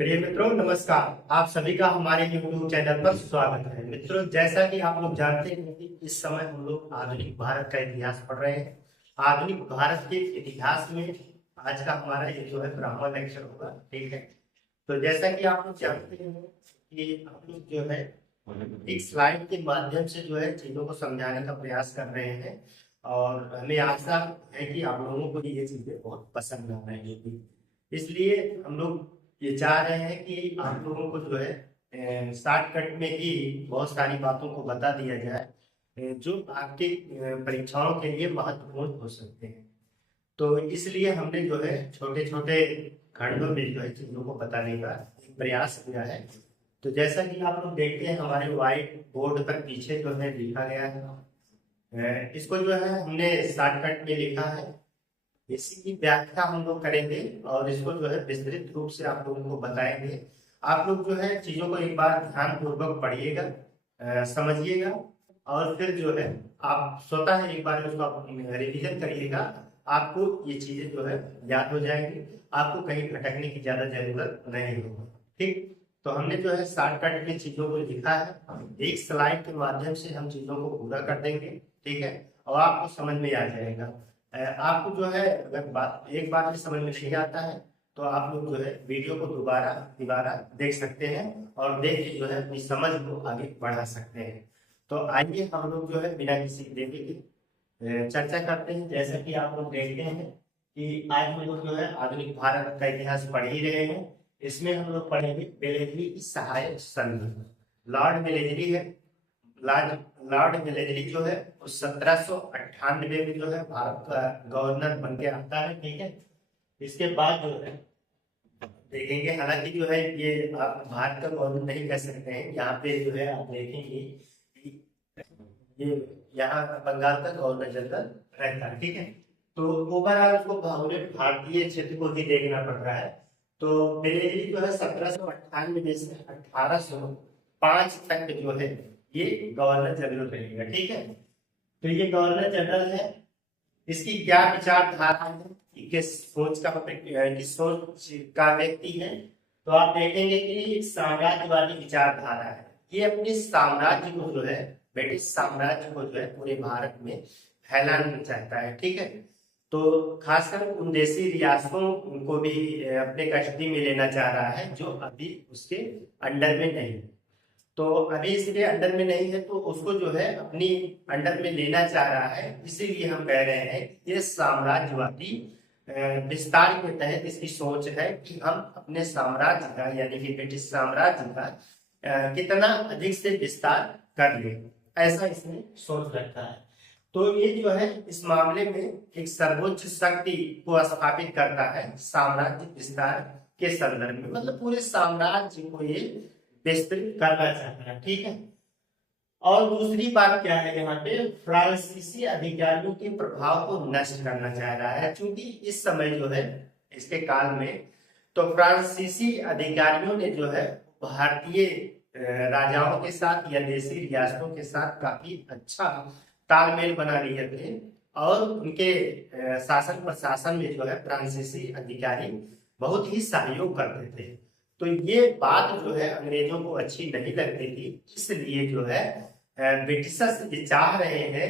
प्रिय मित्रों, नमस्कार। आप सभी का हमारे YouTube चैनल पर स्वागत है। मित्रों, जैसा कि आप लोग जानते हैं कि इस समय हम लोग आधुनिक भारत का इतिहास पढ़ रहे हैं। आधुनिक भारत के इतिहास में आज का हमारा ये जो है ब्राह्मण लेक्चर होगा। ठीक है, तो जैसा कि आप लोग जानते हैं कि आप लोग जो है एक स्लाइड के माध्यम से जो है चीजों को समझाने का प्रयास कर रहे हैं, और हमें आशा है कि आप लोगों को ये चीजें बहुत पसंद आ रही हैं। इसलिए हम लोग ये चाह रहे हैं कि आप लोगों को जो है शॉर्टकट में ही बहुत सारी बातों को बता दिया जाए, जो आपके परीक्षाओं के लिए महत्वपूर्ण हो सकते हैं। तो इसलिए हमने जो है छोटे छोटे खंडों में जो है चीजों को बताने का प्रयास किया है। तो जैसा कि आप लोग देखते हैं, हमारे व्हाइट बोर्ड पर पीछे जो है लिखा गया है, इसको जो है हमने शॉर्टकट में लिखा है। इसी की व्याख्या हम लोग करेंगे और इसको जो है विस्तृत रूप से आप लोगों को बताएंगे। आप लोग जो है चीजों को एक बार ध्यान पूर्वक पढ़िएगा, समझिएगा, और फिर जो है आप स्वतः एक बार उसको आप रिविजन करिएगा। आपको ये चीजें जो है याद हो जाएंगी, आपको कहीं भटकने की ज्यादा जरूरत नहीं होगी। ठीक, तो हमने जो है शॉर्टकट में चीजों को लिखा है, एक स्लाइड के माध्यम से हम चीजों को पूरा कर देंगे। ठीक है, और आपको समझ में आ जाएगा। आपको जो है अगर बात एक बार में समझ में नहीं आता है तो आप लोग जो है वीडियो को दोबारा दोबारा देख सकते हैं, और देख के जो है अपनी समझ को आगे बढ़ा सकते हैं। तो आइए हम लोग जो है बिना किसी देरी के चर्चा करते हैं। जैसा कि आप लोग देखते हैं कि आज हम लोग जो है आधुनिक भारत का इतिहास पढ़ ही रहे हैं। इसमें हम लोग पढ़ेंगे वेलेजली की सहायक संधि। लॉर्ड वेलेजली है, लॉर्ड लॉर्ड वेलेजली जो है वो 1798 में जो है भारत का गवर्नर बन के आता है। ठीक है, इसके बाद जो है देखेंगे, हालांकि जो है ये आप भारत का गवर्नर नहीं कह सकते हैं, यहाँ पे जो है आप देखेंगे कि ये यहाँ बंगाल का गवर्नर जनरल रहता है। ठीक है, तो ओवरऑल उसको पूरे भारतीय क्षेत्र को ही देखना पड़ रहा है। तो वेलेजली जो है 1798 से 1805 तक जो है ये गवर्नर जनरल रहेगा। ठीक है, तो ये गवर्नर जनरल है। इसकी क्या विचारधारा है, किस सोच का किस सोच का व्यक्ति है, तो आप देखेंगे कि साम्राज्यवादी विचारधारा है। ये अपने साम्राज्य को जो है, ब्रिटिश साम्राज्य को जो है पूरे भारत में फैलाना चाहता है। ठीक है, तो खासकर उन देशी रियासतों को भी अपने कस्टडी में लेना चाह रहा है जो अभी उसके अंडर में नहीं। तो अभी इसके अंडर में नहीं है तो उसको जो है अपनी अंडर में लेना चाह रहा है। इसीलिए हम कह रहे हैं ये साम्राज्यवादी विस्तार के तहत इसकी सोच है कि हम अपने साम्राज्य का, यानी कि ब्रिटिश साम्राज्य का कितना अधिक से विस्तार कर ले, ऐसा इसने सोच रखा है। तो ये जो है इस मामले में एक सर्वोच्च शक्ति को स्थापित करता है साम्राज्य विस्तार के संदर्भ में, मतलब पूरे साम्राज्य को ये विस्तृत करना चाहता है। ठीक है, और दूसरी बात क्या है, यहाँ पे फ्रांसीसी अधिकारियों के प्रभाव को नष्ट करना चाह रहा है। क्योंकि इस समय जो है इसके काल में तो फ्रांसीसी अधिकारियों ने जो है भारतीय राजाओं के साथ या देशी रियासतों के साथ काफी अच्छा तालमेल बना लिए थे, और उनके शासन प्रशासन में जो है फ्रांसीसी अधिकारी बहुत ही सहयोग करते थे। तो ये बात जो है अंग्रेजों को अच्छी नहीं लगती थी, इसलिए जो है ब्रिटिशर्स ये चाह रहे हैं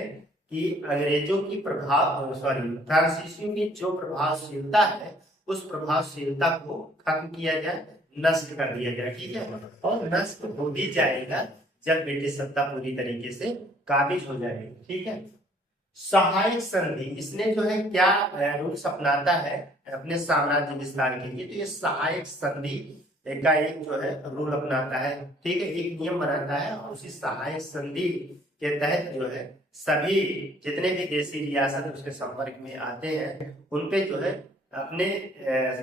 कि अंग्रेजों की फ्रांसीसियों की जो प्रभावशीलता है उस प्रभावशीलता को खत्म किया जाए, नष्ट कर दिया जाए। ठीक है, और नष्ट हो भी जाएगा जब ब्रिटिश सत्ता पूरी तरीके से काबिज हो जाएगी। ठीक है, सहायक संधि, इसने जो है क्या रूल्स अपनाता है अपने साम्राज्य विस्तार के लिए, तो ये सहायक संधि का एक जो है रूल अपनाता है। ठीक है, एक नियम बनाता है, और उसी सहायक संधि के तहत जो है सभी जितने भी देशी रियासत उसके संपर्क में आते हैं उन पे जो है अपने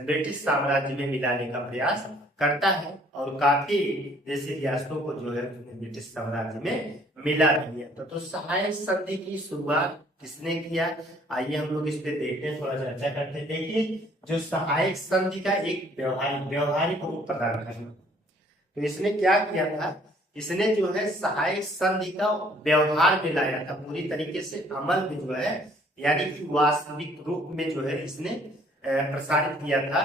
ब्रिटिश साम्राज्य में मिलाने का प्रयास करता है, और काफी देशी रियासतों को जो है उसने ब्रिटिश साम्राज्य में मिला दिया। तो सहायक संधि की शुरुआत किसने किया, आइए हम लोग इस पे देखते हैं, थोड़ा चर्चा करते हैं। देखिए, जो सहायक संधि का एक व्यवहारिक रूप प्रदान करना, तो इसने क्या किया था, इसने जो है सहायक संधि का व्यवहार में लाया था, पूरी तरीके से अमल में जो है, यानी कि वास्तविक रूप में जो है इसने प्रसारित किया था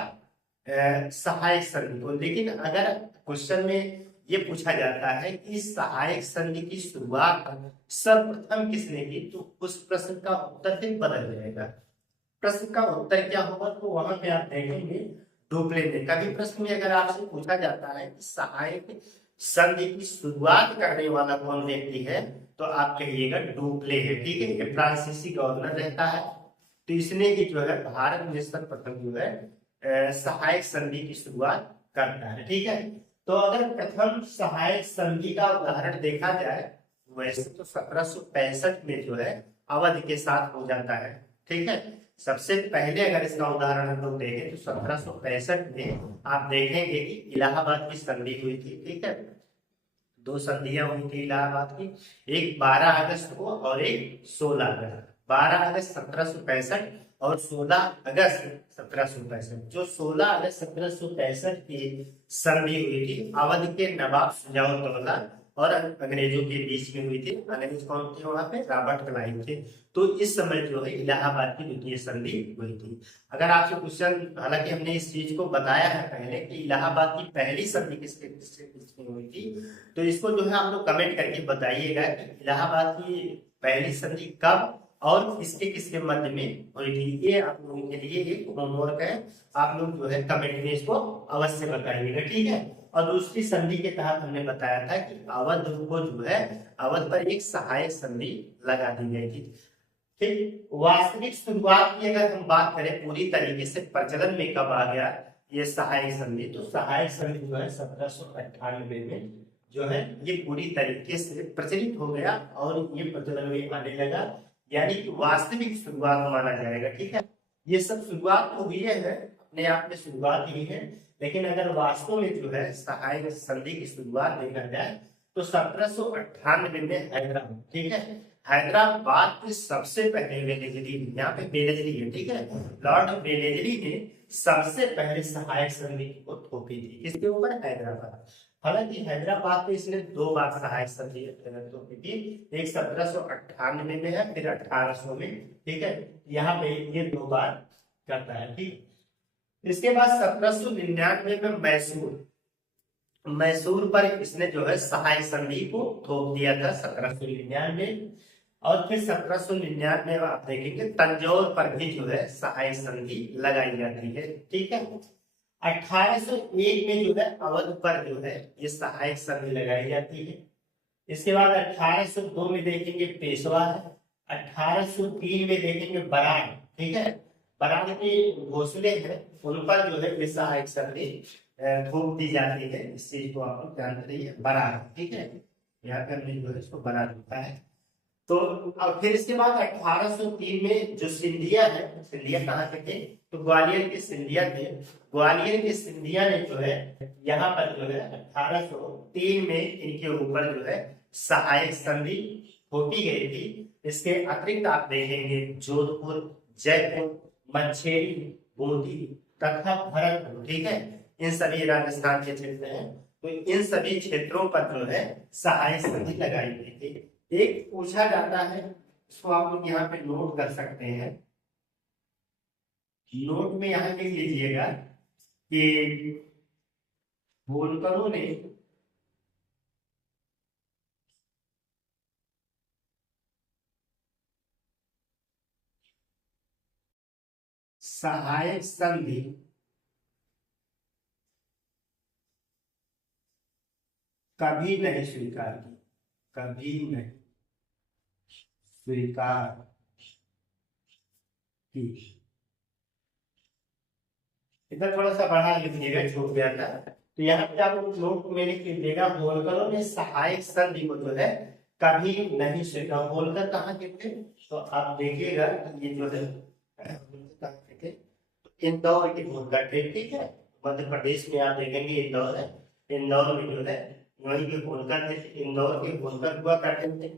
सहायक संधि को। लेकिन अगर क्वेश्चन में ये पूछा जाता है कि सहायक संधि की शुरुआत सर्वप्रथम किसने की, तो उस प्रश्न का उत्तर फिर बदल जाएगा। प्रश्न का उत्तर क्या होगा, तो वहां पे आप देखेंगे डुप्ले ने। कभी प्रश्न में अगर आपसे पूछा जाता है कि सहायक संधि की शुरुआत करने वाला कौन व्यक्ति है, तो आप कहिएगा डुप्ले है। ठीक है, ये फ्रांसीसी गवर्नर रहता है, तो इसने ही जो है भारत में सर्वप्रथम जो है सहायक संधि की शुरुआत करता है। ठीक है, तो अगर प्रथम सहायक संधि का उदाहरण देखा जाए, वैसे तो 1765 में जो है अवध के साथ हो जाता है। ठीक है, सबसे पहले अगर इसका उदाहरण हम लोग देखें तो 1765 में आप देखेंगे कि इलाहाबाद की संधि हुई थी। ठीक है, दो संधियां हुई थी इलाहाबाद की, एक 12 अगस्त को और एक 16 अगस्त। 12 अगस्त 1765 और 16 अगस्त 1765। जो 16 अगस्त 1765 की संधि हुई थी अवध के नवाब सुजाउद्दौला और अंग्रेजों के बीच में हुई थी। अंग्रेज कौन थे वहां पे, रॉबर्ट क्लाइव थे। तो इस समय जो है इलाहाबाद की द्वितीय संधि हुई थी। अगर आपसे क्वेश्चन, हालांकि हमने इस चीज को बताया है पहले कि इलाहाबाद की पहली संधि किसके किसके हुई थी, तो इसको जो है आप लोग कमेंट करके बताइएगा कि इलाहाबाद की पहली संधि कब और किसके किसके मध्य में हुई थी। ये आप लोगों के लिए एक होमवर्क है, आप लोग जो है कमेंट में इसको अवश्य बताइएगा। ठीक है, और दूसरी संधि के तहत हमने बताया था कि अवध को जो है अवध पर एक सहायक संधि लगा दी गई थी। ठीक, वास्तविक शुरुआत की अगर हम बात करें पूरी तरीके से प्रचलन में कब आ गया ये सहायक संधि, तो सहायक संधि जो है 1798 में जो है ये पूरी तरीके से प्रचलित हो गया और ये प्रचलन में आने लगा, यानी कि वास्तविक शुरुआत माना जाएगा। ठीक है, ये सब शुरुआत तो हुई है, अपने आप में शुरुआत हुई है, लेकिन अगर वास्तव में जो है सहायक संधि की शुरुआत देखा जाए तो 1798 में हैदराबाद, ठीक है, हैदराबाद के सबसे पहले वेलेजली, यहाँ पे वेलेजली है, ठीक है, लॉर्ड वेलेजली ने सबसे पहले सहायक संधि को थोपी थी। किसके ऊपर, हैदराबाद। हालांकि हैदराबाद पे इसने 2 बार सहायक संधि थोपी थी, एक 1798 में है, फिर 1800 में। ठीक है, यहाँ पे ये 2 बार करता है। ठीक, इसके बाद 1799 में मैसूर पर इसने जो है सहायक संधि को थोप दिया था 1799। और फिर 1799 में आप देखेंगे तंजौर पर भी जो है सहायक संधि लगाई जाती है। ठीक है, 1801 में जो है अवध पर जो है ये सहायक संधि लगाई जाती है। इसके बाद 1802 में देखेंगे पेशवा है, 1803 में देखेंगे बराड़। ठीक है, बराड़ के घोंसले हैं उन पर जो है ये सहायक संधि थोप दी जाती है। इस चीज को आप लोग जानते रहिए, बराड़। ठीक है, यहाँ पे हमने जो है इसको बराड़ लिखा है। तो अब फिर इसके बाद 1803 में जो सिंधिया है, सिंधिया कहाँ के थे, तो ग्वालियर के सिंधिया थे। ग्वालियर के सिंधिया ने जो है यहाँ पर जो है 1803 में इनके ऊपर जो है सहायक संधि थोपी गई थी। इसके अतिरिक्त आप देखेंगे जोधपुर, जयपुर, मछेरी, बूंदी तथा भरतपुर, ठीक है, इन सभी राजस्थान के क्षेत्र हैं, तो इन सभी क्षेत्रों पर जो है सहायक संधि लगाई गई थी। एक पूछा जाता है, इसको आप लोग यहाँ पे नोट कर सकते हैं, नोट में यहाँ लिख लीजिएगा कि होलकरों ने सहायक संधि कभी नहीं स्वीकार की, कभी नहीं स्वीकार की। इधर थोड़ा सा बढ़ा लिखिएगा, छूट गया था, तो यहाँ पे आप नोट में लिख लीजिएगा होलकरों ने सहायक संधि को जो है कभी नहीं स्वीकार। होलकर कहाँ के थे, तो आप देखिएगा ये जो है इंदौर के होलकर थे। ठीक है, मध्य प्रदेश में आप देखेंगे इंदौर है, इंदौर में जो है वहीं के होलकर थे, इंदौर के होलकर हुआ करते थे,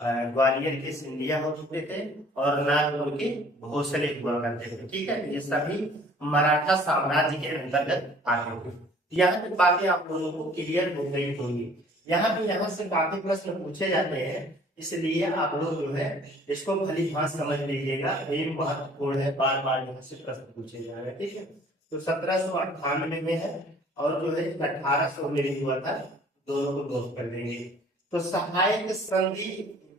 ग्वालियर के सिंधिया हो चुके थे और नागपुर के भोसले हुआ करते थे। ठीक है, ये सभी मराठा साम्राज्य के अंतर्गत आते थे। यहाँ तक बातें आप लोगों को क्लियर हो गई होंगी। यहाँ से काफी प्रश्न पूछे जाते हैं, इसलिए आप लोग जो है इसको भली भांति समझ लीजिएगा, ये महत्वपूर्ण है, बार बार यहाँ से प्रश्न पूछे जा रहे हैं। ठीक है, तो 1798 में है, और जो है 1800 में भी हुआ था, दोनों को दोस्त कर देंगे। तो सहायक संधि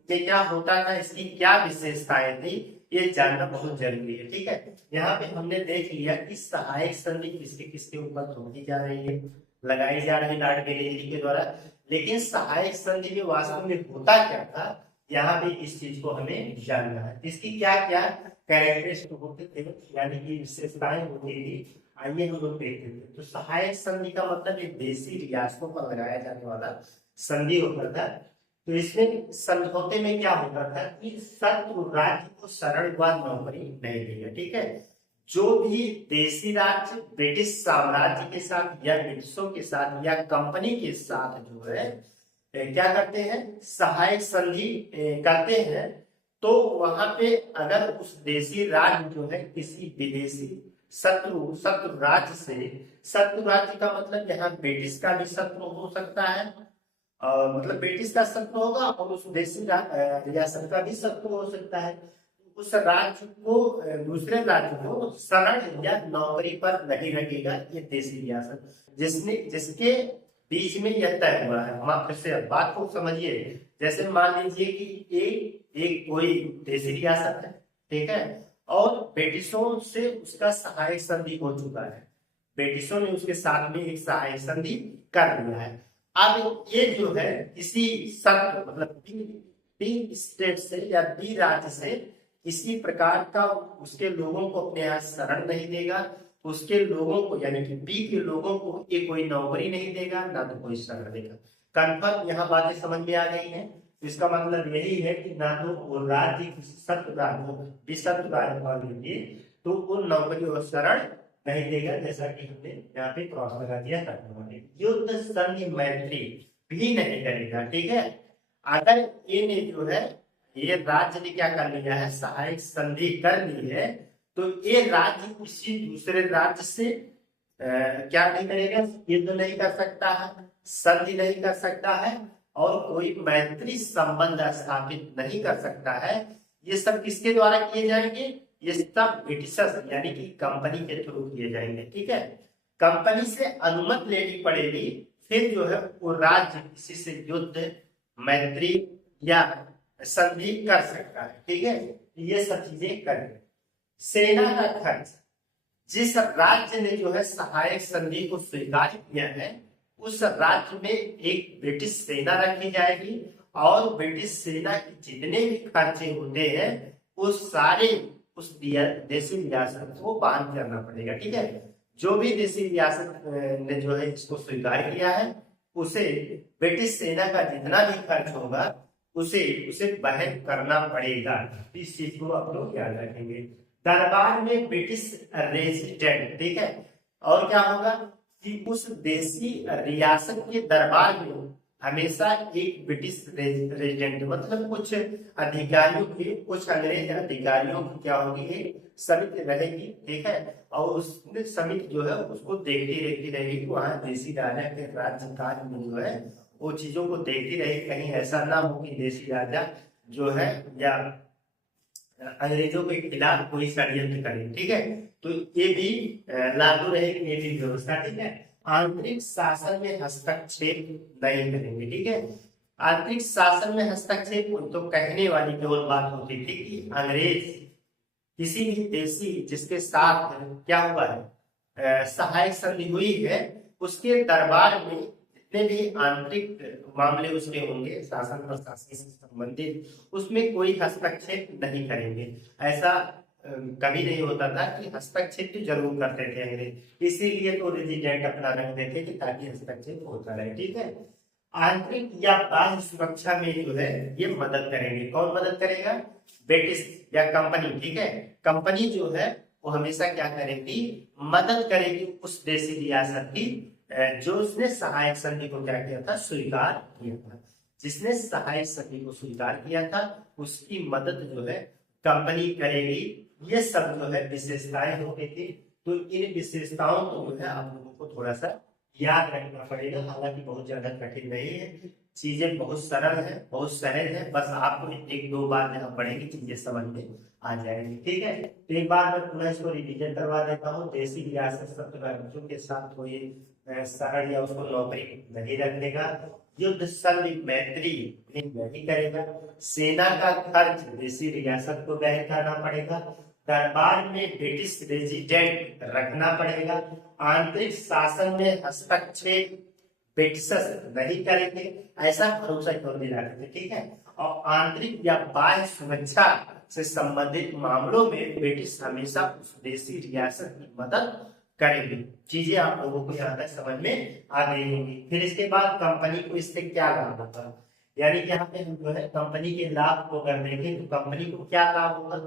में क्या होता था, इसकी क्या विशेषताएं थी, ये जानना बहुत जरूरी है। ठीक है, यहाँ पे हमने देख लिया कि सहायक संधि किसके किसके ऊपर थोपी जा रही है, लगाई जा रही है लॉर्ड बेलेली के द्वारा, लेकिन सहायक संधि में वास्तव में होता क्या था, यहाँ पे इस चीज को हमें जानना है। इसकी क्या क्या कैरेक्टरिस्टिक होते थे, यानी कि विशेषताएं होती थी, आइए हम लोग देखते थे। तो सहायक संधि का मतलब एक देशी रियासतों पर लगाया जाने वाला संधि होता था। तो इसमें समझौते में क्या होता था कि शत्रु राज्य को शरण व नौकरी नहीं देगा। ठीक है, जो भी देशी राज्य ब्रिटिश साम्राज्य के साथ या ब्रिटिशों के साथ या कंपनी के साथ जो है क्या करते हैं, सहायक संधि करते हैं, तो वहां पे अगर उस देशी राज्य जो है किसी विदेशी शत्रु शत्रु राज्य से, शत्रु राज्य का मतलब यहाँ ब्रिटिश का भी शत्रु हो सकता है, मतलब ब्रिटिश का शत्रु होगा, और उस देशी रियासत का भी शत्रु हो सकता है, उस राज्य को दूसरे राज्य को शरण या नौकरी पर नहीं रखेगा ये देशी रियासत, जिसके बीच में यह तय हुआ है। हम फिर से बात को समझिए, जैसे मान लीजिए कि एक कोई देशी रियासत है, ठीक है, और ब्रिटिशों से उसका सहायक संधि हो चुका है, ब्रिटिशों ने उसके साथ में एक सहायक संधि कर लिया है। अब ये जो है किसी शर्त मतलब बी स्टेट से या बी राज्य से किसी प्रकार का उसके लोगों को अपने यहाँ शरण नहीं देगा, उसके लोगों को यानी कि बी के लोगों को ये कोई नौकरी नहीं देगा, ना तो कोई शरण देगा। कंफर्म यहाँ बातें समझ में आ गई हैं। इसका मतलब यही है कि ना तो वो राज्य किसी शत्रु राज्य मान लीजिए तो वो नौकरी और शरण नहीं देगा, जैसा कि हमने यहाँ पे क्रॉस लगा दिया था। युद्ध संधि मैत्री भी नहीं करेगा। ठीक है, अगर ये ने जो है ये राज्य ने क्या कर लिया है, सहायक संधि कर ली है, तो ये राज्य किसी दूसरे राज्य से क्या नहीं करेगा, युद्ध नहीं कर सकता है, संधि नहीं कर सकता है, और कोई मैत्री संबंध स्थापित नहीं कर सकता है। ये सब किसके द्वारा किए जाएंगे, ये सब ब्रिटिशर्स यानी कि कंपनी के थ्रू किए जाएंगे। ठीक है, कंपनी से अनुमति लेनी पड़ेगी, फिर जो है वो राज्य किसी से युद्ध मैत्री या संधि कर सकता है। ठीक है, ये सब चीजें करें। सेना का खर्च, जिस राज्य ने जो है सहायक संधि को स्वीकार किया है उस राज्य में एक ब्रिटिश सेना रखी जाएगी, और ब्रिटिश सेना के जितने भी खर्चे होते हैं वो सारे उस देशी रियासत को वहन करना पड़ेगा। ठीक है, जो भी देशी रियासत ने जो है इसको स्वीकार किया है उसे ब्रिटिश सेना का जितना भी खर्च होगा उसे वहन करना पड़ेगा। इस चीज को आप लोग याद रखेंगे। दरबार में ब्रिटिश रेजिडेंट, ठीक है, और क्या होगा कि उस देशी रियासत के दरबार में हमेशा एक ब्रिटिश रेजिडेंट मतलब कुछ अधिकारियों की, कुछ अंग्रेज अधिकारियों की क्या होगी, एक समिति रहेगी। ठीक है, और उस समिति जो है उसको देखती रहेगी कि वहाँ देशी राजा के राज्यकाल में जो है वो चीजों को देखती रहेगी, कहीं ऐसा ना हो कि देशी राजा जो है या अंग्रेजों के खिलाफ कोई षड्यंत्र करे। ठीक है, तो ये भी लागू रहेगी, ये भी व्यवस्था। ठीक है, आंतरिक शासन में हस्तक्षेप नहीं करेंगे। ठीक है, आंतरिक शासन में हस्तक्षेप तो कहने वाली केवल बात होती थी कि अंग्रेज किसी भी देशी जिसके साथ क्या हुआ है सहायक संधि हुई है उसके दरबार में जितने भी आंतरिक मामले उसमें होंगे शासन प्रशासन से संबंधित, उसमें कोई हस्तक्षेप नहीं करेंगे। ऐसा कभी नहीं होता था कि हस्तक्षेप तो जरूर करते थे अंग्रेज, इसीलिए तो रेजिडेंट अपना रखते थे कि ताकि हस्तक्षेप होता रहे। ठीक है, आंतरिक या बाह्य सुरक्षा में जो है ये मदद करेंगे। कौन मदद करेगा, ब्रिटिश या कंपनी। ठीक है, कंपनी जो है वो हमेशा क्या करेगी, मदद करेगी उस देशी रियासत की जो उसने सहायक संधि को क्या किया था, स्वीकार किया था। जिसने सहायक संधि को स्वीकार किया था उसकी मदद जो है कंपनी करेगी। ये सब जो है विशेषताएं होती थी। तो इन विशेषताओं को जो है आप लोगों को थोड़ा सा याद रखना पड़ेगा, हालांकि बहुत ज्यादा कठिन नहीं है। चीजें बहुत सरल है, बहुत सहज है, बस आपको एक दो बार जहाँ पढ़ेंगे चीजें समझ में आ जाएंगी। ठीक है, तो एक बार मैं पुनः इसको रिवीजन करवा देता हूँ। देसी रियासत शब्द का बच्चों के साथ कोई शहर या उसको नौकरी नहीं रखेगा, युद्ध शल्य मैत्री नहीं करेगा, सेना का खर्च देसी रियासत को वहन करना पड़ेगा, दरबार में ब्रिटिश रेजिडेंट रखना पड़ेगा, आंतरिक शासन में हस्तक्षेप ब्रिटिश नहीं करेंगे, ऐसा भरोसा क्यों दिलाते थे। ठीक है, और आंतरिक या बाह्य सुरक्षा से संबंधित मामलों में ब्रिटिश हमेशा उस देसी रियासत की मदद करेंगे। चीजें आप लोगों को यहाँ तक समझ में आ गई होंगी। फिर इसके बाद कंपनी को इससे क्या लाभ होता है, यानी कि यहाँ पे हम जो है कंपनी के लाभ को अगर देखें तो कंपनी को क्या लाभ होगा,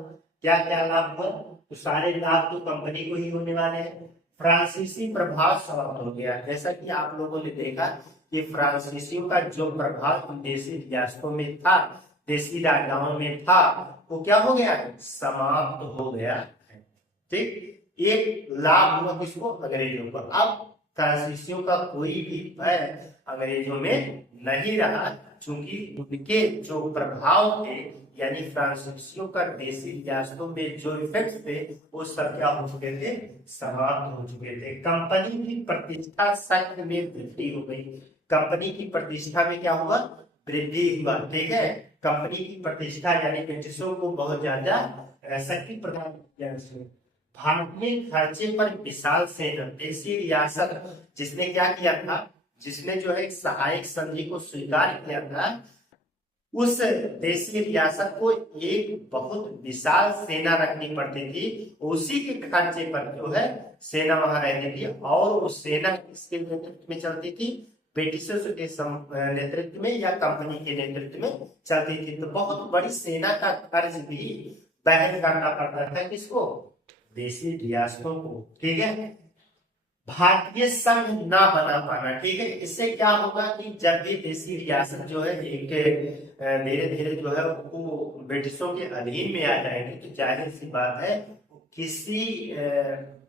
क्या क्या लाभ हुआ, तो सारे लाभ तो कंपनी को ही होने वाले हैं। फ्रांसीसी प्रभाव समाप्त हो गया, जैसा कि आप लोगों ने देखा कि फ्रांसीसियों का जो प्रभाव देशी रियासतों में था, देशी राजाओं में था, वो क्या हो गया है, समाप्त हो गया है। ठीक, एक लाभ हुआ किसको, अंग्रेजों को। अब फ्रांसीसियों का कोई भी भय अंग्रेजों में नहीं रहा, क्योंकि उनके जो प्रभाव थे, यानी फ्रांसीसियों का देशी रियासतों में जो इफेक्ट थे, वो सब क्या हो चुके थे, समाप्त हो चुके थे। कंपनी की प्रतिष्ठा शक्ति में वृद्धि हो गई, कंपनी की प्रतिष्ठा में क्या हुआ, वृद्धि हुआ। ठीक है, कंपनी की प्रतिष्ठा यानी ब्रिटिशों को बहुत ज्यादा शक्ति प्रदान किया। भारतीय खर्चे पर विशाल सेना, देशी रियासत जिसने क्या किया था, जिसने जो है सहायक संधि को स्वीकार किया था, उस देशी रियासत को एक बहुत विशाल सेना रखनी पड़ती थी, उसी के खर्चे पर जो है सेना वहां रहती थी, और उस सेना किसके नेतृत्व में चलती थी, ब्रिटिशर्स के नेतृत्व में या कंपनी के नेतृत्व में चलती थी। तो बहुत बड़ी सेना का खर्च भी वहन करना पड़ता था किसको, देशी रियासतों को। ठीक है, भारतीय संघ ना बना पाना। ठीक है, इससे क्या होगा कि जब भी देशी रियासत जो है एक धीरे धीरे जो है वो ब्रिटिशों के अधीन में आ जाएगी, तो जाहिर सी बात है किसी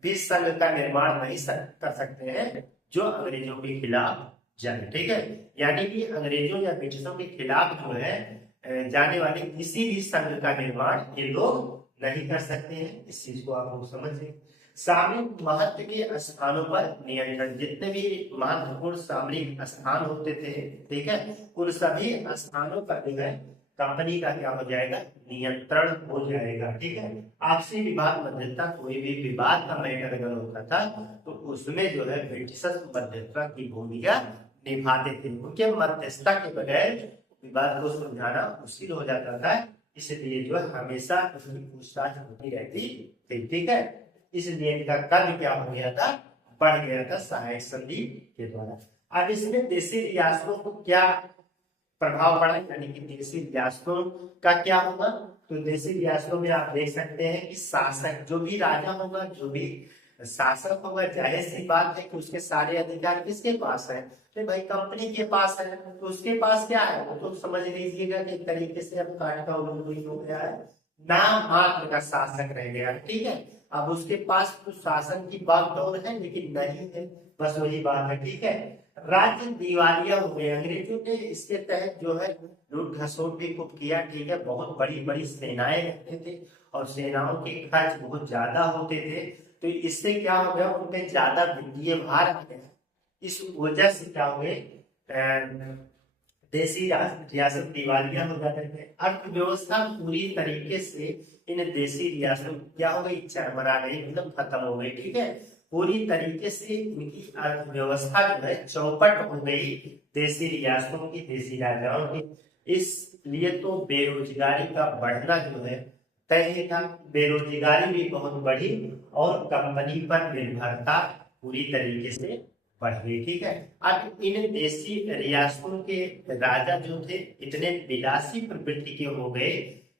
भी संघ का निर्माण नहीं कर सकते हैं जो अंग्रेजों के खिलाफ जाए। ठीक है, यानी कि अंग्रेजों या ब्रिटिशों के खिलाफ जो है जाने वाले किसी भी संघ का निर्माण ये लोग नहीं कर सकते हैं। इस चीज को आप लोग समझिए। सामरिक महत्व के स्थानों पर नियंत्रण, जितने भी महत्वपूर्ण सामरिक स्थान होते थे, ठीक है, उन सभी स्थानों पर जो है कंपनी का क्या हो जाएगा, नियंत्रण हो जाएगा। ठीक है, आपसी विवाद मध्यस्थता, कोई भी विवाद का मैटर अगर होता था तो उसमें जो है ब्रिटिशर्स मध्यस्थता की भूमिका निभाते थे, उनके मध्यस्थता के बगैर विवाद को सुलझाना मुश्किल हो जाता था, इसलिए जो हमेशा उसकी पूछताछ होती रहती थी। ठीक है, इसलिए इनका कद क्या हो गया था, बढ़ गया था सहायक संधि के द्वारा। अब इसमें देशी रियासतों को क्या प्रभाव पड़ा, यानी कि देशी रियासतों का क्या होगा, तो देशी रियासतों में आप देख सकते हैं कि शासक जो भी राजा होगा, जो भी शासक होगा, जाहिर सी बात है कि उसके सारे अधिकार किसके पास है, तो भाई कंपनी के पास है। तो उसके पास क्या है, वो तो समझ लीजिएगा कि एक तरीके से अब काट का उल्लू हो गया है, नाम मात्र का शासक रह गया। ठीक है, अब उसके पास तो शासन की बागडोर है लेकिन नहीं है, बस वही बात है। ठीक है, राज्य दिवालिया हो गए, अंग्रेजों ने इसके तहत जो है लूट खसोट भी खूब किया। ठीक है, बहुत बड़ी बड़ी सेनाएं रखते थे और सेनाओं के खर्च बहुत ज्यादा होते थे, तो इससे क्या हो गया, उनपे ज्यादा वित्तीय भार आ गया। इस वजह से क्या हुए, देशी रियासत दिवालिया हो जाते थे, अर्थव्यवस्था पूरी तरीके से इन देशी रियासतों क्या हो गई, चरमरा गई, मतलब खत्म हो गई। ठीक है, पूरी तरीके से इनकी अर्थव्यवस्था जो है चौपट हो गई देशी रियासतों की, देशी राजाओं की। इसलिए तो बेरोजगारी का बढ़ना जो है तय था, बेरोजगारी भी बहुत बढ़ी और कंपनी पर निर्भरता पूरी तरीके से बढ़ गई। ठीक है, अब इन देशी रियासतों के राजा जो थे इतने विलासी प्रवृत्ति के हो गए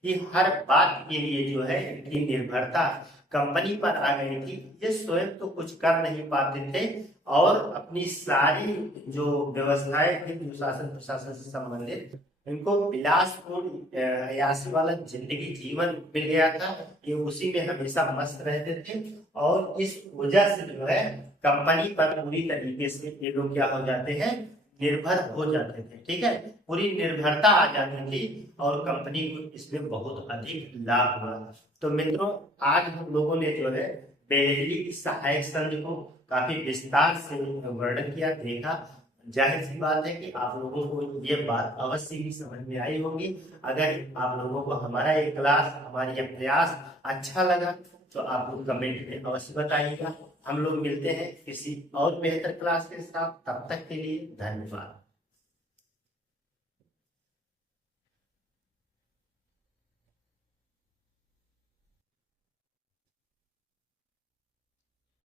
कि हर बात के लिए जो है इनकी निर्भरता कंपनी पर आ गई थी। ये स्वयं तो कुछ कर नहीं पाते थे और अपनी सारी जो व्यवस्थाएं थी, जो शासन प्रशासन से संबंधित, इनको विलासपूर्ण अयासी वाला जिंदगी जीवन मिल गया था, ये उसी में हमेशा मस्त रहते थे। और इस वजह से जो है कंपनी पर पूरी तरीके से ये लोग क्या हो जाते हैं, निर्भर हो जाते थे। ठीक है, पूरी निर्भरता आ जाती थी और कंपनी को इसमें बहुत अधिक लाभ हुआ। तो मित्रों, आज हम लोगों ने जो है बेनेटली सहायक संघ को काफी विस्तार से वर्णन किया, देखा। जाहिर सी बात है कि आप लोगों को ये बात अवश्य ही समझ में आई होगी। अगर आप लोगों को हमारा ये क्लास, हमारी ये प्रयास अच्छा लगा तो आप लोग कमेंट में अवश्य बताइएगा। हम लोग मिलते हैं किसी और बेहतर क्लास के साथ, तब तक के लिए धन्यवाद।